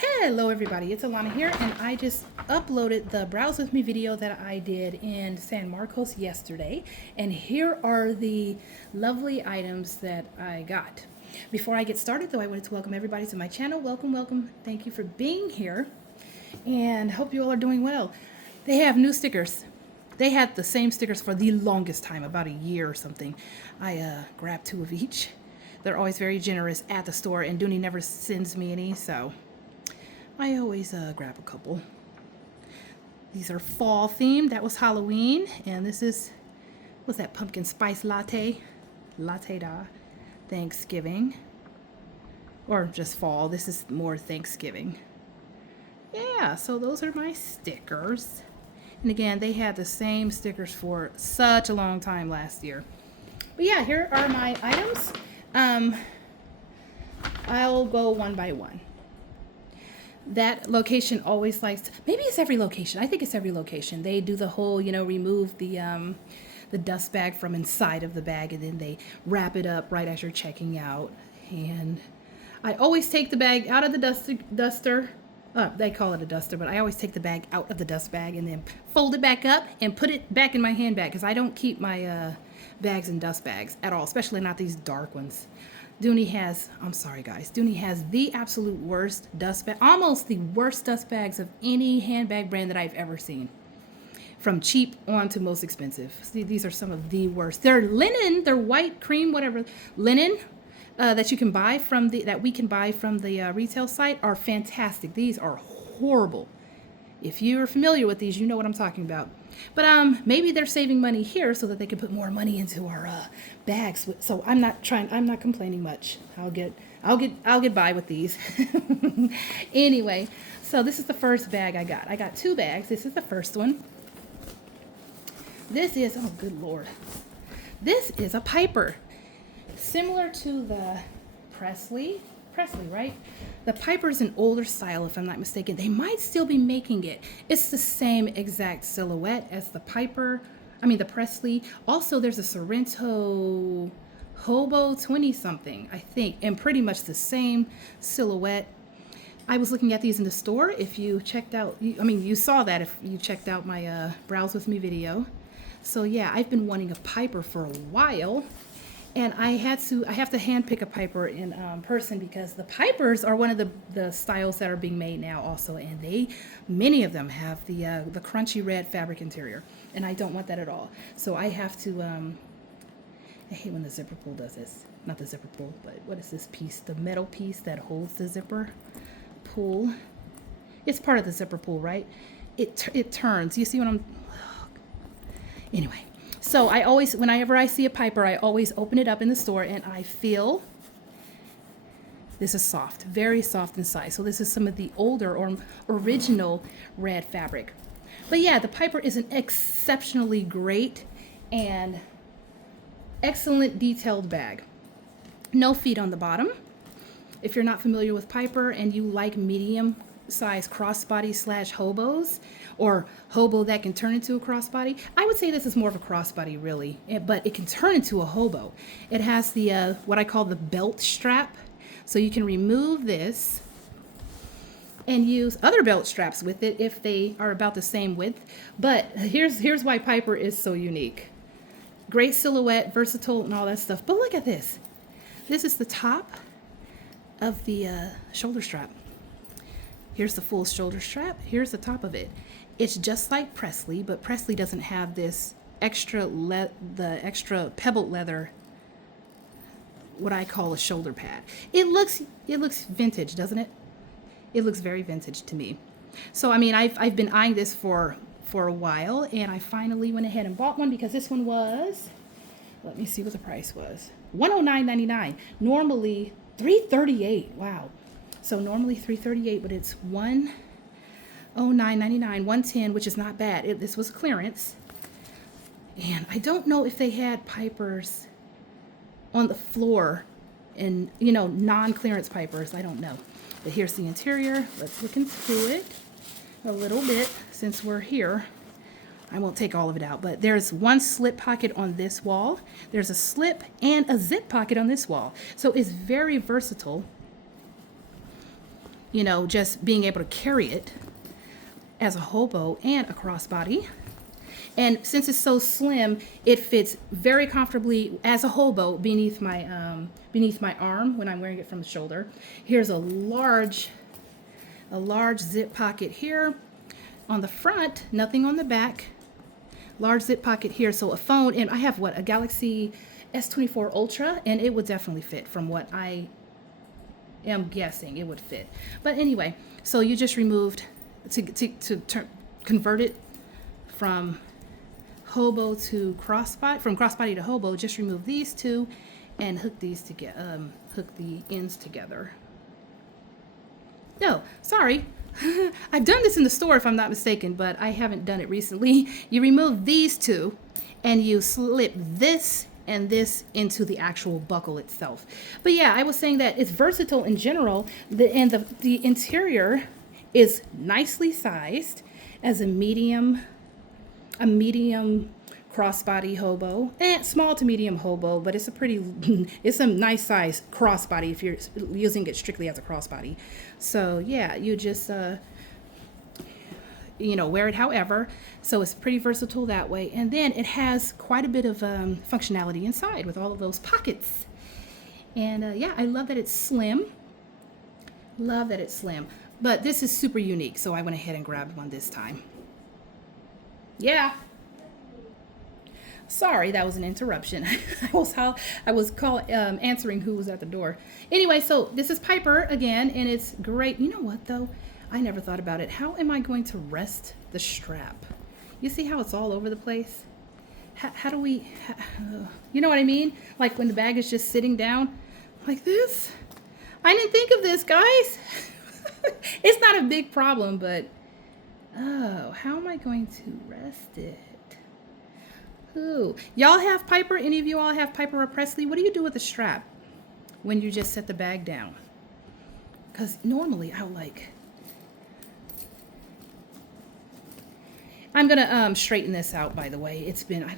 Hello everybody, it's Alana here, and I just uploaded the Browse With Me video that I did in San Marcos yesterday, and here are the lovely items that I got. Before I get started though, I wanted to welcome everybody to my channel. Welcome. Thank you for being here, and hope you all are doing well. They have new stickers. They had the same stickers for the longest time, about a year or something. I grabbed 2 of each. They're always very generous at the store, and Dooney never sends me any, so I always grab a couple. These are fall themed. That was Halloween. And this is, what's that, pumpkin spice latte? Latte da. Thanksgiving. Or just fall. This is more Thanksgiving. Yeah, so those are my stickers. And again, they had the same stickers for such a long time last year. But yeah, here are my items. I'll go one by one. That location always likes, maybe it's every location. I think it's every location. They do the whole, remove the dust bag from inside of the bag, and then they wrap it up right as you're checking out. And I always take the bag out of the duster. They call it a duster, but I always take the bag out of the dust bag and then fold it back up and put it back in my handbag, because I don't keep my bags in dust bags at all, especially not these dark ones. Dooney has, I'm sorry guys, Dooney has the absolute worst dust bag, almost the worst dust bags of any handbag brand that I've ever seen. From cheap on to most expensive. See, these are some of the worst. They're linen, they're white, cream, whatever. Linen that you can buy from that we can buy from the retail site are fantastic. These are horrible. If you're familiar with these, you know what I'm talking about. But maybe they're saving money here so that they can put more money into our bags. So I'm not complaining much. I'll get by with these. Anyway, so this is the first bag I got. I got 2 bags. This is the first one. This is, oh good Lord. This is a Piper. Similar to the Presley, right? The Piper is an older style, if I'm not mistaken. They might still be making it. It's the same exact silhouette as the Piper. The Presley. Also, there's a Sorrento Hobo 20-something, I think, and pretty much the same silhouette. I was looking at these in the store. If you checked out, you saw that if you checked out my Browse With Me video. So yeah, I've been wanting a Piper for a while. And I have to hand pick a Piper in person, because the Pipers are one of the styles that are being made now also, and many of them have the crunchy red fabric interior, and I don't want that at all. So I have to I hate when the zipper pull does this. Not the zipper pull, but what is this piece? The metal piece that holds the zipper pull. It's part of the zipper pull, right? It turns. You see what I'm? Anyway. So whenever I see a Piper, I always open it up in the store, and I feel this is soft, very soft inside. So this is some of the older or original red fabric. But yeah, the Piper is an exceptionally great and excellent detailed bag. No feet on the bottom. If you're not familiar with Piper and you like medium size crossbody / hobos, or hobo that can turn into a crossbody. I would say this is more of a crossbody really, but it can turn into a hobo. It has the what I call the belt strap, so you can remove this and use other belt straps with it if they are about the same width. But here's why Piper is so unique. Great silhouette, versatile, and all that stuff. But look at this. This is the top of the shoulder strap. Here's the full shoulder strap. Here's the top of it. It's just like Presley, but Presley doesn't have this extra pebbled leather, what I call a shoulder pad. It looks vintage, doesn't it? It looks very vintage to me. So I've been eyeing this for a while, and I finally went ahead and bought one, because this one was, let me see what the price was. $109.99. Normally $338. Wow. So normally $338, but it's $109.99, $110, which is not bad. This was clearance. And I don't know if they had Pipers on the floor, and non-clearance Pipers. I don't know. But here's the interior. Let's look into it a little bit since we're here. I won't take all of it out, but there's one slip pocket on this wall. There's a slip and a zip pocket on this wall. So it's very versatile. you know, just being able to carry it as a hobo and a crossbody. And since it's so slim, it fits very comfortably as a hobo beneath my arm when I'm wearing it from the shoulder. Here's a large zip pocket here on the front, nothing on the back. Large zip pocket here, so a phone, and I have a Galaxy S24 Ultra, and it would definitely fit from what I am guessing it would fit. But anyway, so you just removed convert it from hobo to crossbody, from crossbody to hobo, just remove these two and hook these together, hook the ends together. No, sorry. I've done this in the store if I'm not mistaken, but I haven't done it recently. You remove these two and you slip this and this into the actual buckle itself. But yeah, I was saying that it's versatile in general, and the interior is nicely sized as a medium crossbody hobo, small to medium hobo, but it's it's a nice size crossbody if you're using it strictly as a crossbody. So yeah, you just wear it however. So it's pretty versatile that way. And then it has quite a bit of functionality inside with all of those pockets. And yeah, I love that it's slim. Love that it's slim. But this is super unique, so I went ahead and grabbed one this time. Yeah. Sorry, that was an interruption. I was answering who was at the door. Anyway, so this is Piper again, and it's great. You know what, though? I never thought about it. How am I going to rest the strap? You see how it's all over the place? How do we, you know what I mean? Like when the bag is just sitting down like this. I didn't think of this, guys. It's not a big problem, but oh, how am I going to rest it? Ooh. Y'all have Piper? Any of you all have Piper or Presley? What do you do with the strap when you just set the bag down? Because normally I'll I'm gonna straighten this out, by the way. It's been,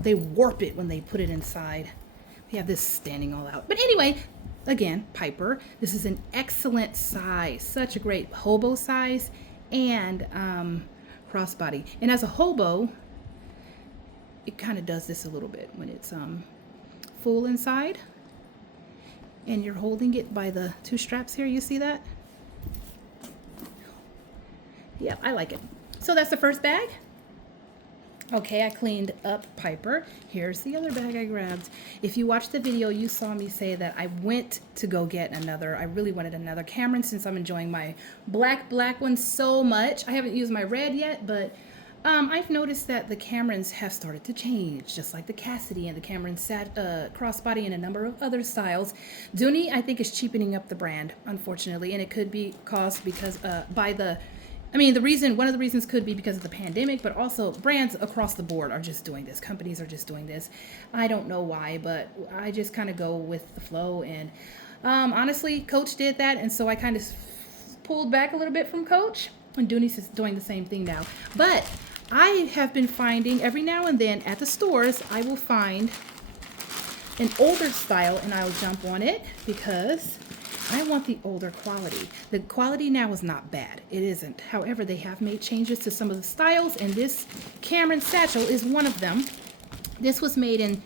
they warp it when they put it inside. We have this standing all out. But anyway, again, Piper. This is an excellent size. Such a great hobo size and crossbody. And as a hobo, it kind of does this a little bit when it's full inside. And you're holding it by the two straps here. You see that? Yeah, I like it. So that's the first bag. Okay, I cleaned up Piper. Here's the other bag I grabbed. If you watched the video, you saw me say that I went to go get another. I really wanted another Cameron since I'm enjoying my black one so much. I haven't used my red yet, but I've noticed that the Camerons have started to change, just like the Cassidy and the Cameron crossbody and a number of other styles. Dooney, I think, is cheapening up the brand, unfortunately, and it could be caused because one of the reasons could be because of the pandemic, but also brands across the board are just doing this. Companies are just doing this. I don't know why, but I just kind of go with the flow. And honestly, Coach did that, and so I kind of pulled back a little bit from Coach. And Dooney's is doing the same thing now. But I have been finding every now and then at the stores, I will find an older style, and I'll jump on it because I want the older quality. The quality now is not bad. It isn't. However, they have made changes to some of the styles, and this Cameron satchel is one of them. This was made in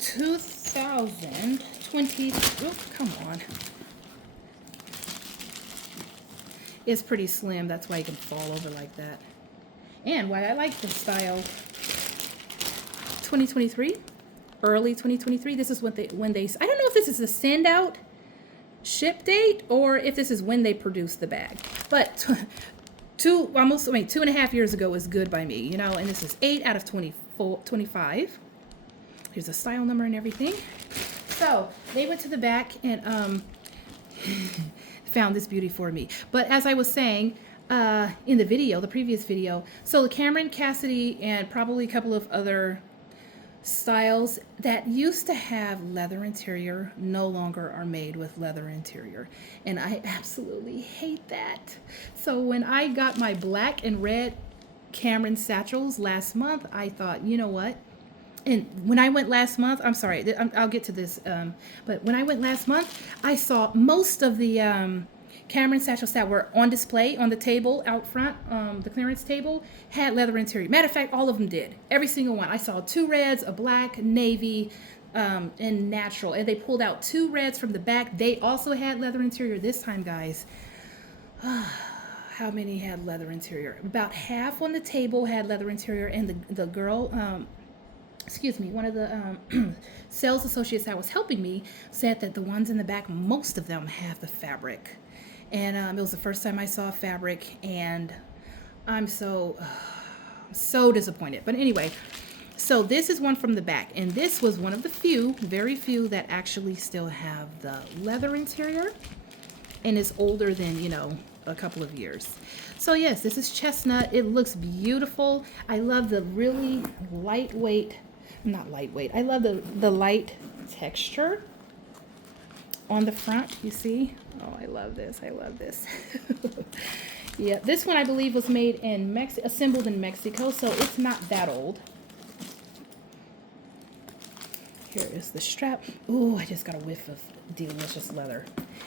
2020. Oh, come on. It's pretty slim. That's why it can fall over like that. And why I like this style. 2023, early 2023. This is when they. I don't know if this is a send out ship date or if this is when they produce the bag, but 2.5 years ago is good by me, and this is 8 out of 25. Here's a style number and everything. So they went to the back and found this beauty for me. But as I was saying in the previous video, so the Cameron, Cassidy, and probably a couple of other styles that used to have leather interior no longer are made with leather interior, and I absolutely hate that. So when I got my black and red Cameron satchels last month, I thought, you know what? And when I went last month, I'm sorry, I'll get to this, but when I went last month, I saw most of the Cameron satchels that were on display on the table out front, the clearance table, had leather interior. Matter of fact, all of them did. Every single one. I saw 2 reds, a black, navy, and natural. And they pulled out 2 reds from the back. They also had leather interior this time, guys. How many had leather interior? About half on the table had leather interior, and the girl, excuse me, one of the sales associates that was helping me said that the ones in the back, most of them have the fabric. And it was the first time I saw fabric, and I'm so disappointed. But anyway, so this is one from the back, and this was one of the few, very few, that actually still have the leather interior, and is older than, you know, a couple of years. So yes, this is chestnut. It looks beautiful. I love the really lightweight, not lightweight, I love the light texture on the front, you see? Oh, I love this. I love this. Yeah, this one I believe was made in assembled in Mexico, so it's not that old. Here is the strap. Ooh, I just got a whiff of delicious leather.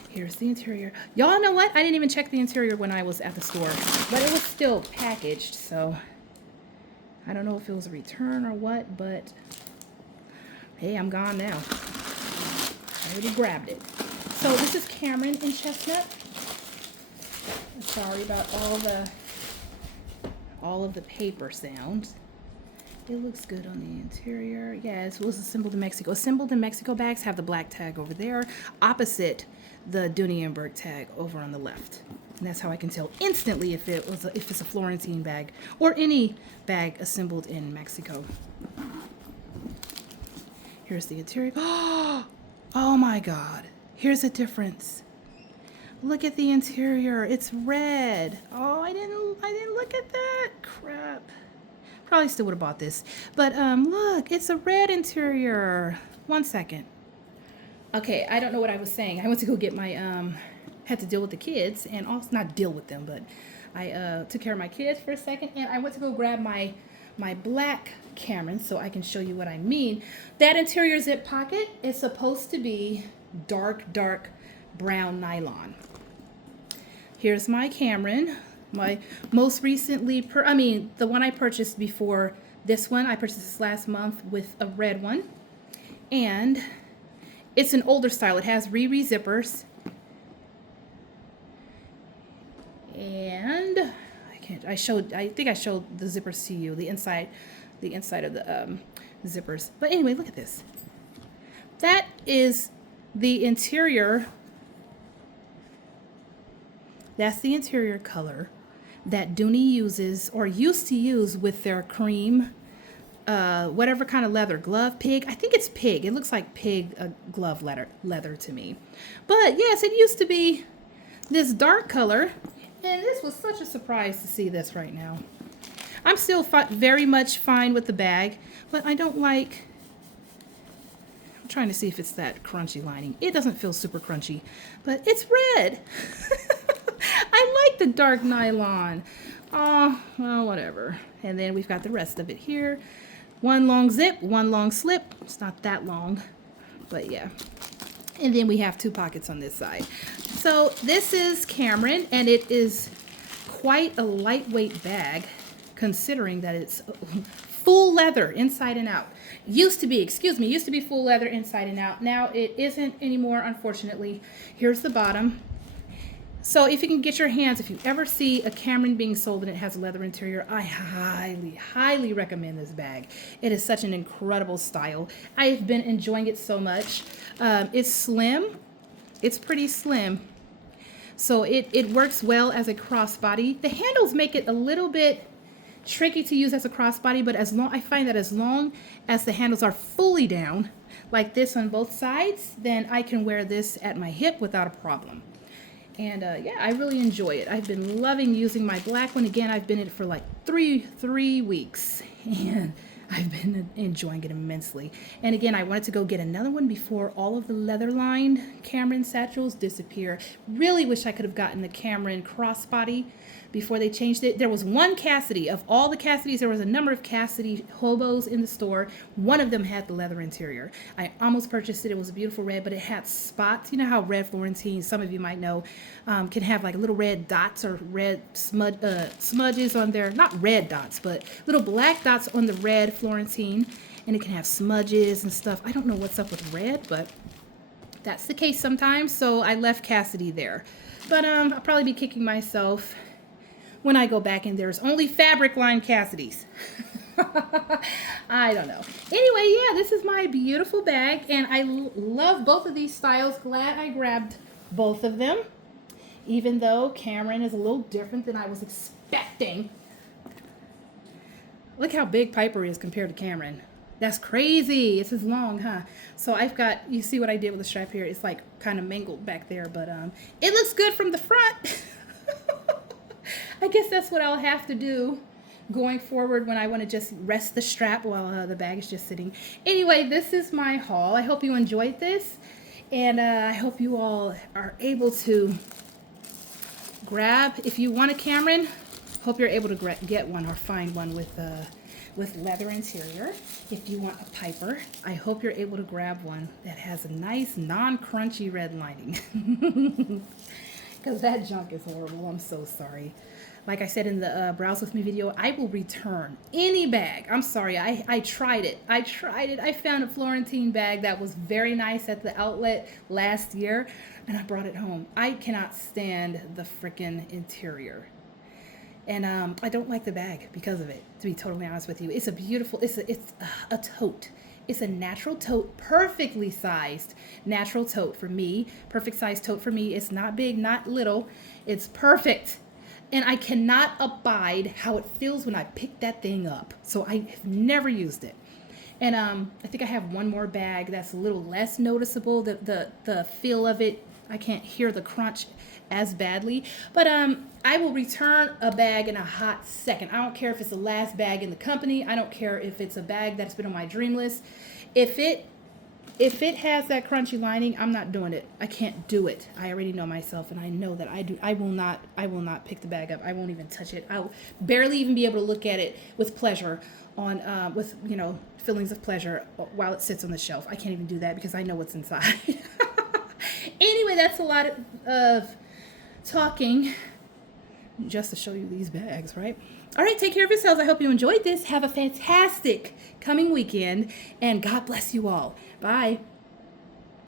Here's the interior. Y'all know what? I didn't even check the interior when I was at the store, but it was still packaged, so I don't know if it was a return or what, but hey, I'm gone now. I already grabbed it. So this is Cameron in chestnut. Sorry about all of the paper sounds. It looks good on the interior. Yes, it was assembled in Mexico. Assembled in Mexico bags have the black tag over there, opposite the Dooney Bourke tag over on the left. And that's how I can tell instantly if it's a Florentine bag or any bag assembled in Mexico. Here's the interior. Oh my God. Here's a difference. Look at the interior. It's red. Oh, I didn't look at that. Crap. Probably still would have bought this. But look, it's a red interior. 1 second. Okay, I don't know what I was saying. I went to go get my had to deal with the kids, and also not deal with them, but I took care of my kids for a second, and I went to go grab my black Cameron so I can show you what I mean. That interior zip pocket is supposed to be dark brown nylon. Here's my Cameron, my most recently, the one I purchased before this one. I purchased this last month with a red one, and it's an older style. It has zippers, and I think I showed the zippers to you, the inside of the zippers. But anyway, look at this. That is the interior. That's the interior color that Dooney uses or used to use with their cream, whatever kind of leather, glove, pig. I think it's pig. It looks like pig glove leather to me. But yes, it used to be this dark color, and this was such a surprise to see this right now. I'm still very much fine with the bag, but I don't like, I'm trying to see if it's that crunchy lining. It doesn't feel super crunchy, but it's red. I like the dark nylon. Oh, well, whatever. And then we've got the rest of it here. One long zip, one long slip. It's not that long, but yeah. And then we have 2 pockets on this side. So this is Cameron, and it is quite a lightweight bag, considering that it's full leather inside and out. Used to be full leather inside and out. Now it isn't anymore, unfortunately. Here's the bottom. So if you can get your hands, if you ever see a Cameron being sold and it has a leather interior, I highly recommend this bag. It is such an incredible style. I've been enjoying it so much. It's slim. It's pretty slim. So it works well as a crossbody. The handles make it a little bit tricky to use as a crossbody, but I find that as long as the handles are fully down, like this on both sides, then I can wear this at my hip without a problem. And yeah, I really enjoy it. I've been loving using my black one. Again, I've been in it for like three weeks, and I've been enjoying it immensely. And again, I wanted to go get another one before all of the leather-lined Cameron satchels disappear. Really wish I could have gotten the Cameron crossbody before they changed it. There was one Cassidy. Of all the Cassidys, there was a number of Cassidy hobos in the store. One of them had the leather interior. I almost purchased it. It was a beautiful red, but it had spots. You know how red Florentine, some of you might know, can have like little red dots or red smudges on there. Not red dots, but little black dots on the red Florentine. And it can have smudges and stuff. I don't know what's up with red, but that's the case sometimes. So I left Cassidy there. But I'll probably be kicking myself when I go back and there's only fabric lined Cassidys. I don't know. Anyway, yeah, this is my beautiful bag, and I love both of these styles. Glad I grabbed both of them, even though Cameron is a little different than I was expecting. Look how big Piper is compared to Cameron. That's crazy. It's as long, huh? So I've got, you see what I did with the strap here? It's like kind of mangled back there, but it looks good from the front. I guess that's what I'll have to do going forward when I want to just rest the strap while the bag is just sitting. Anyway, this is my haul. I hope you enjoyed this, and I hope you all are able to grab, if you want a Cameron, hope you're able to get one or find one with leather interior. If you want a Piper, I hope you're able to grab one that has a nice non-crunchy red lining. Because that junk is horrible. I'm so sorry. Like I said in the Browse With Me video, I will return any bag. I'm sorry. I tried it. I found a Florentine bag that was very nice at the outlet last year, and I brought it home. I cannot stand the freaking interior. And I don't like the bag because of it, to be totally honest with you. It's a beautiful, it's a tote. It's a natural tote, perfectly sized natural tote for me. Perfect size tote for me. It's not big, not little. It's perfect. And I cannot abide how it feels when I pick that thing up. So I have never used it. And I think I have one more bag that's a little less noticeable. The feel of it, I can't hear the crunch as badly. But I will return a bag in a hot second. I don't care if it's the last bag in the company. I don't care if it's a bag that's been on my dream list. If it has that crunchy lining, I'm not doing it. I can't do it. I already know myself, and I know that I will not pick the bag up. I won't even touch it. I'll barely even be able to look at it with pleasure with feelings of pleasure while it sits on the shelf. I can't even do that because I know what's inside. Anyway, that's a lot of talking just to show you these bags, right? All right, take care of yourselves. I hope you enjoyed this. Have a fantastic coming weekend, and God bless you all. Bye.